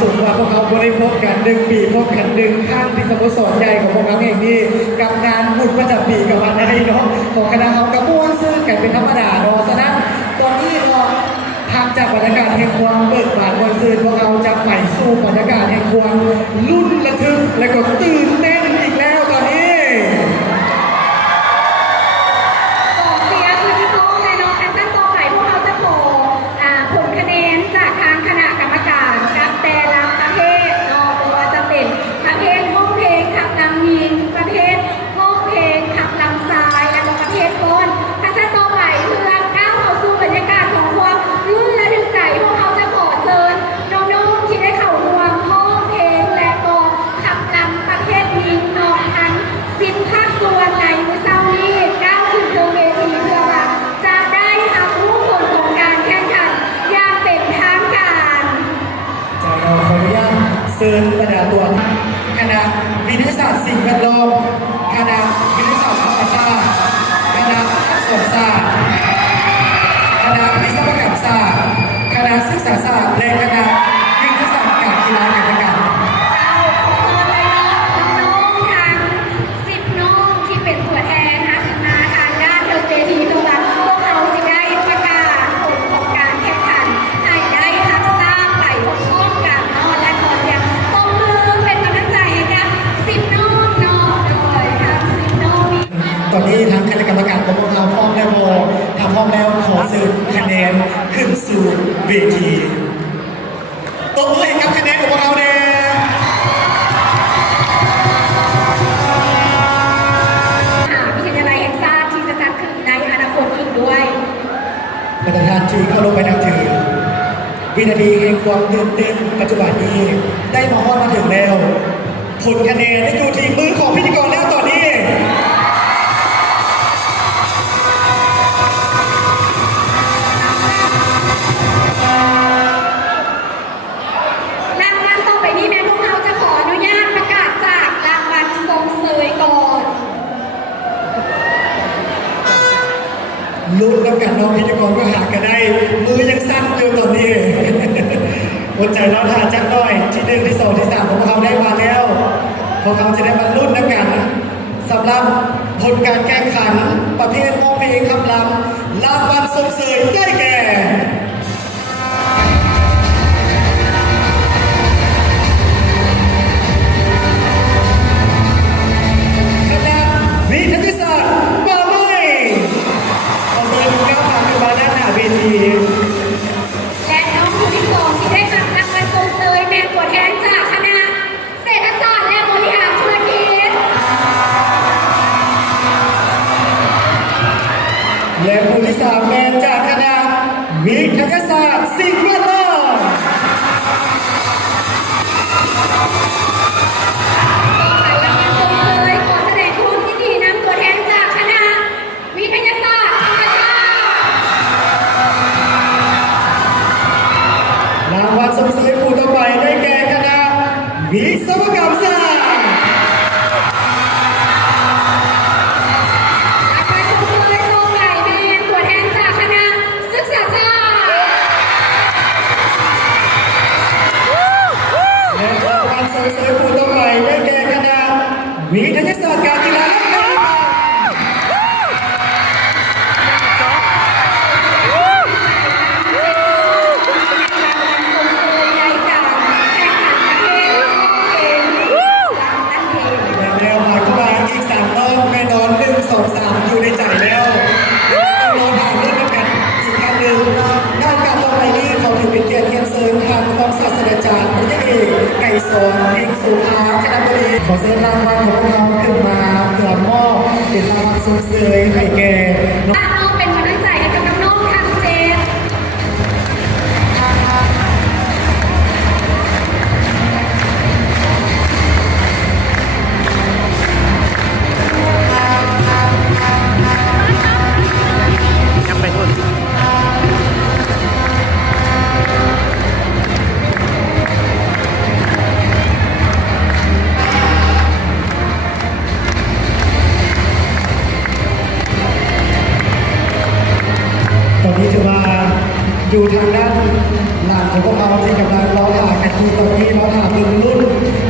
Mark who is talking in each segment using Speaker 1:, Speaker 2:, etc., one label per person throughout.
Speaker 1: สุดว่าพวกเขาได้พบกันดึงปีพบกันดึงข้างที่สโมสรใหญ่ของพวกเขาเองนี่กับงานบุญประจำปีกับวันอะไรเนาะของคณะเขากระบวนซื่อกันเป็นธรรมดาเอาะะนั้นตอนนี้เราทำจากบรรยากาศแห่งความเบิกบานวันซื่อพวกเราจะใหม่สู่บรรยากาศแห่งความรุ่นระทึกและก็ตื่นเต้น
Speaker 2: Alguém? Estava ไโสมเพ็งสุภาคณะบดีขอเชิ
Speaker 1: ญรางวัล
Speaker 2: ของพวกเราขึ้นมาเผื่อมอบเป็น
Speaker 1: รางวัลสุดเสยให้แก่
Speaker 2: ที่จะมาอยู่
Speaker 1: ทางด้านหลังของพว
Speaker 2: กเราที่กำลังร้อ
Speaker 1: งหากันอยู่ตอนนี้ร้องหาเป็น
Speaker 2: รุ่น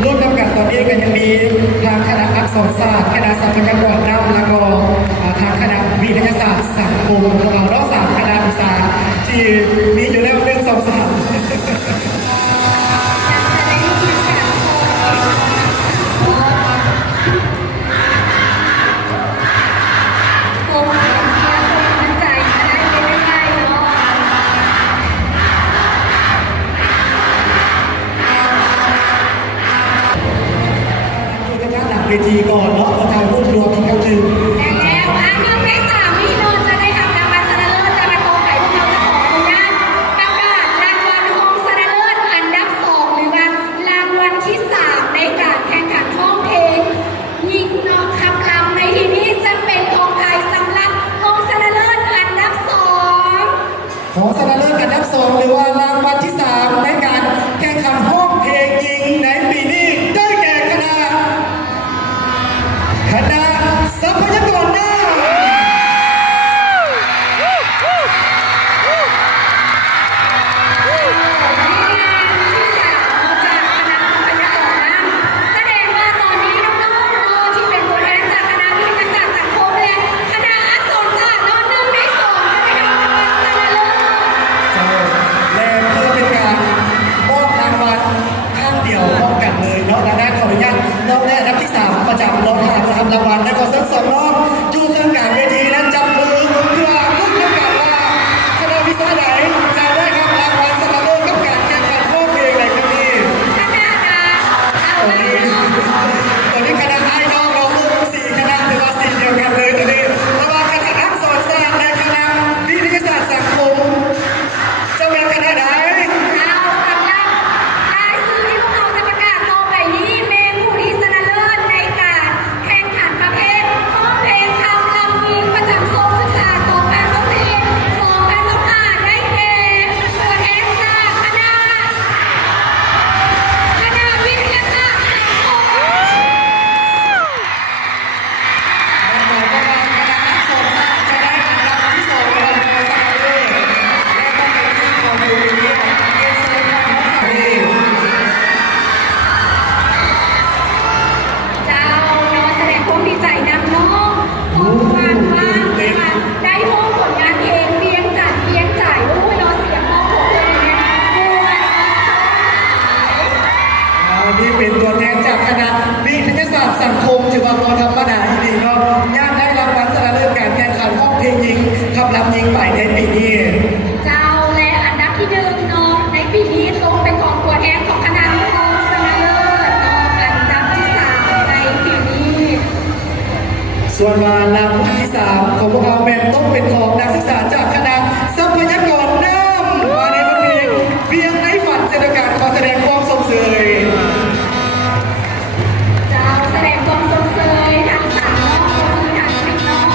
Speaker 2: รุ่
Speaker 1: นกำกับตอ
Speaker 2: นนี้ก็ยั
Speaker 1: งมี
Speaker 2: ทา
Speaker 1: งคณะ
Speaker 2: อั
Speaker 1: กษรศาสตร์คณะสัพพั
Speaker 2: จัง
Speaker 1: หวัดน้ำแล้วก็ทางคณะวิทยาศาสตร์สังคมของเราแล้วสามคณะอุตสาหที่มีอยู่แล้วเรื่องสองสาม เว
Speaker 2: ทีก่
Speaker 1: อนเนาะ
Speaker 2: ขอถ่ายรู
Speaker 1: ปรวมีกครั้งหนึ่
Speaker 2: ง เป็นของนั
Speaker 1: กศึกษาจากคณะทรัพยากรน้ำมาในบทเพลงเพียงในฝันเจตการขอแสดงความสมเสย
Speaker 2: จะแสดงควาสมเสยทางสามน้องคนทางสิบน้อง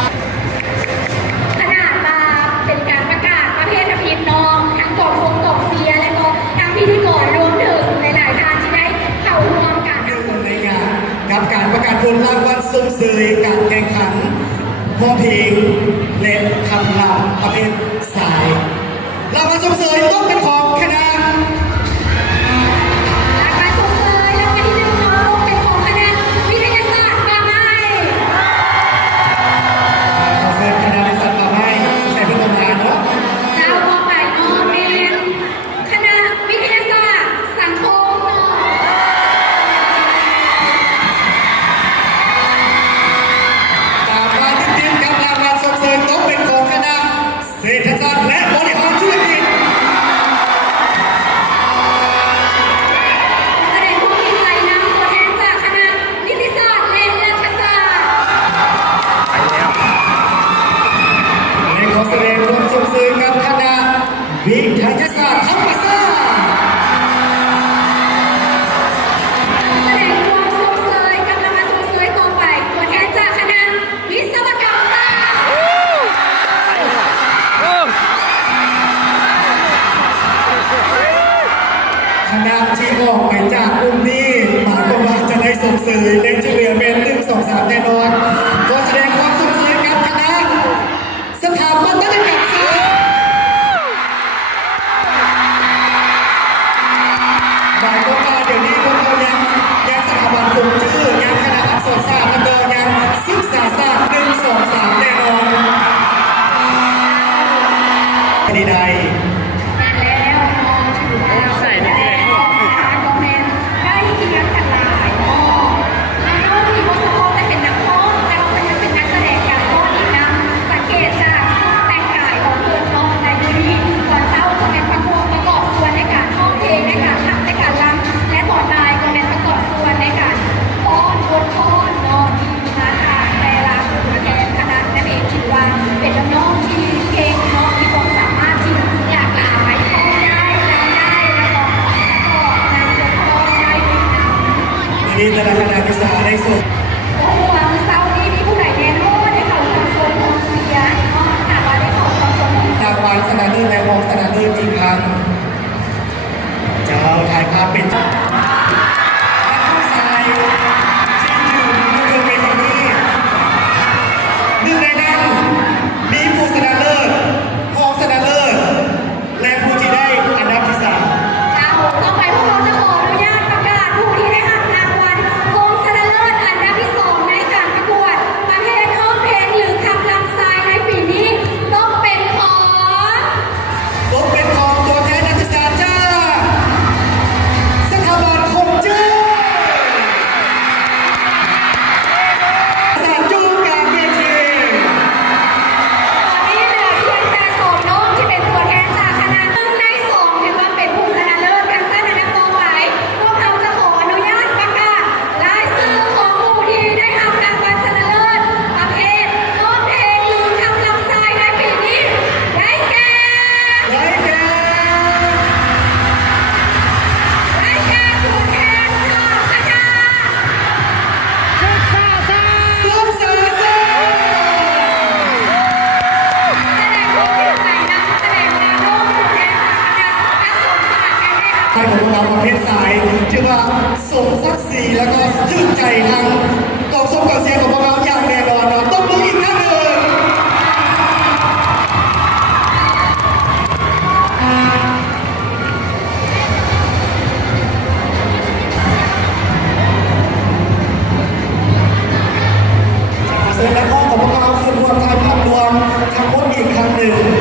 Speaker 2: ขนาดมาเป็นการประกาศประเภทอภิน้องทั้งกองคงกองเสียและก็ทั้งพิธีกรรวมถึงหลายๆท่านที่ได้เข้าร่วมการ
Speaker 1: กับการประกาศผลรางวัลสมเสยการแข่งขันพ่อเพลง เล่นคำ
Speaker 2: รา
Speaker 1: มประเภทสา
Speaker 2: ย เรา
Speaker 1: มาส่งเสริม Amen.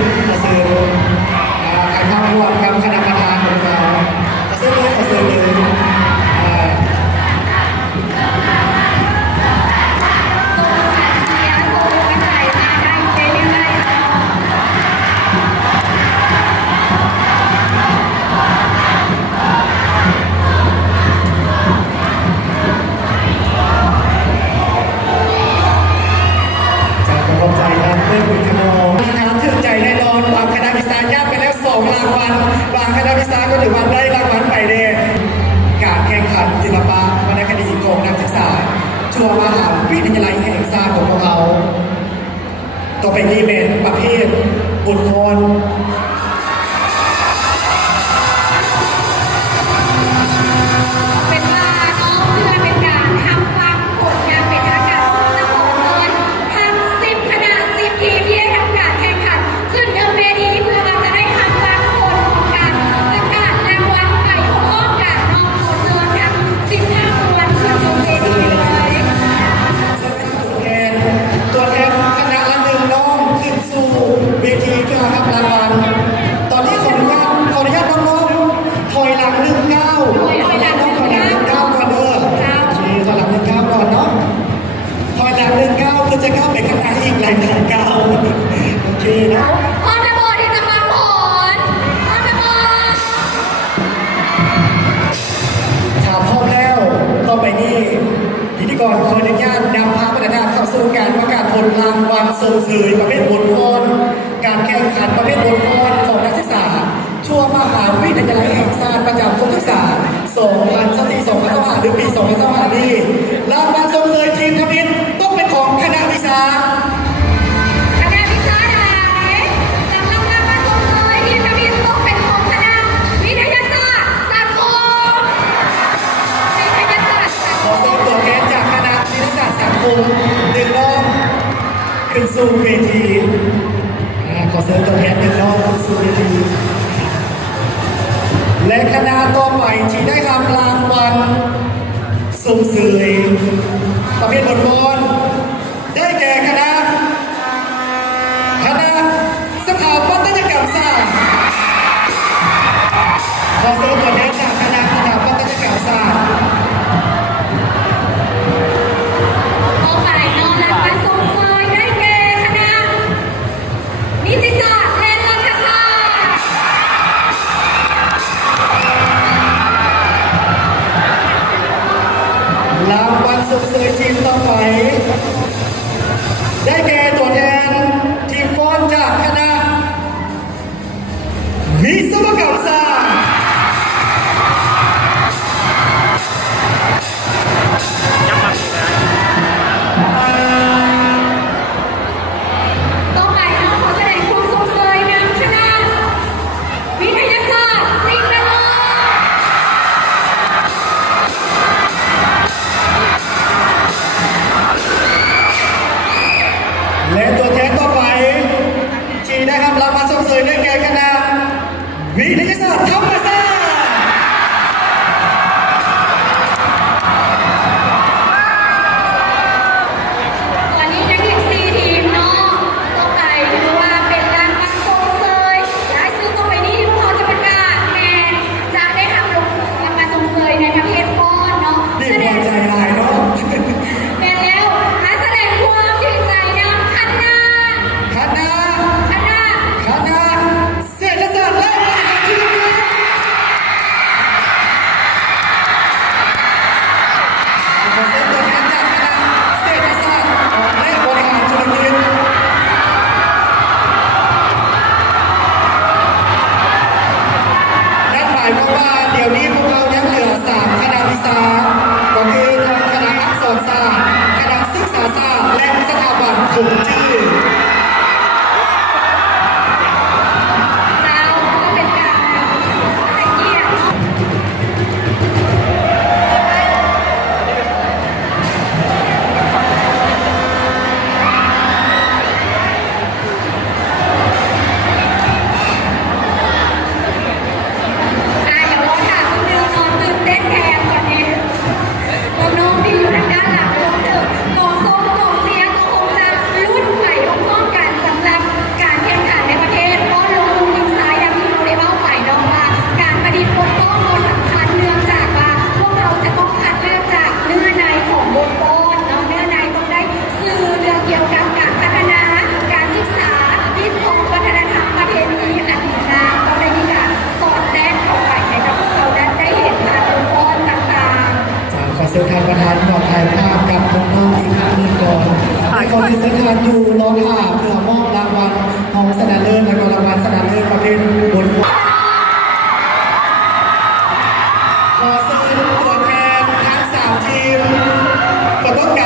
Speaker 1: ต่อ
Speaker 2: ไป
Speaker 1: นี้เป็
Speaker 2: นประเภท
Speaker 1: บุ
Speaker 2: ตรคนะก้าวไป
Speaker 1: ข้างหน้าอีกหลา
Speaker 2: ยๆ
Speaker 1: ก้าวโอเคนะอตาบ
Speaker 2: ดีจะฟัผลออนบ
Speaker 1: อร์ดถามพ
Speaker 2: ร้
Speaker 1: อแล้วต่อไปนี้พิธีกรขออนุญาตนำพาพประดาเข้าสู่การประกาศผลรางวัลส่งสื่อประเภทบทฟ้อ หนึ่งรองขึ้
Speaker 2: นสู่เวที
Speaker 1: ขอเสริมตัวแทนหนึ่งรองขึ้นสู่เวที และคณะต่อไปที่ได้รับรางวัลส่งสริมประเภทบทฟ้อลได้แก่คณะคณะสถาปัตยกรรมศาสตร์ขอเสริมตัวแทนจาก వీటికి సాధ్యం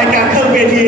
Speaker 1: รายการเพิ่มเวที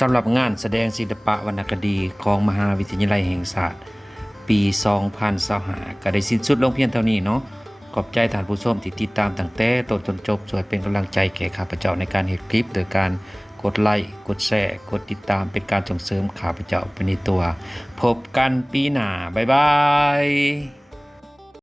Speaker 1: สำหรั
Speaker 2: บงานแสดง
Speaker 1: ศิลปะ
Speaker 2: ว
Speaker 1: รรณคดีของ
Speaker 2: มหา
Speaker 1: วิทยาลัยแห่
Speaker 2: งศา
Speaker 1: สตร์ ปี
Speaker 3: 2025ก็ได้สิ้นสุดลงเพียงเท่านี้เนาะขอบใจท่านผู้ชมที่ติดตามตั้งแต่ต้นจนจบสวยเป็นกำลังใจแก่ข้าพเจ้าในการเห็นคลิป โดยการกดไลค์กดแชร์กดติดตามเป็นการส่งเสริมข้าพเจ้าไปในตัว พบกันปีหน้าบ๊ายบาย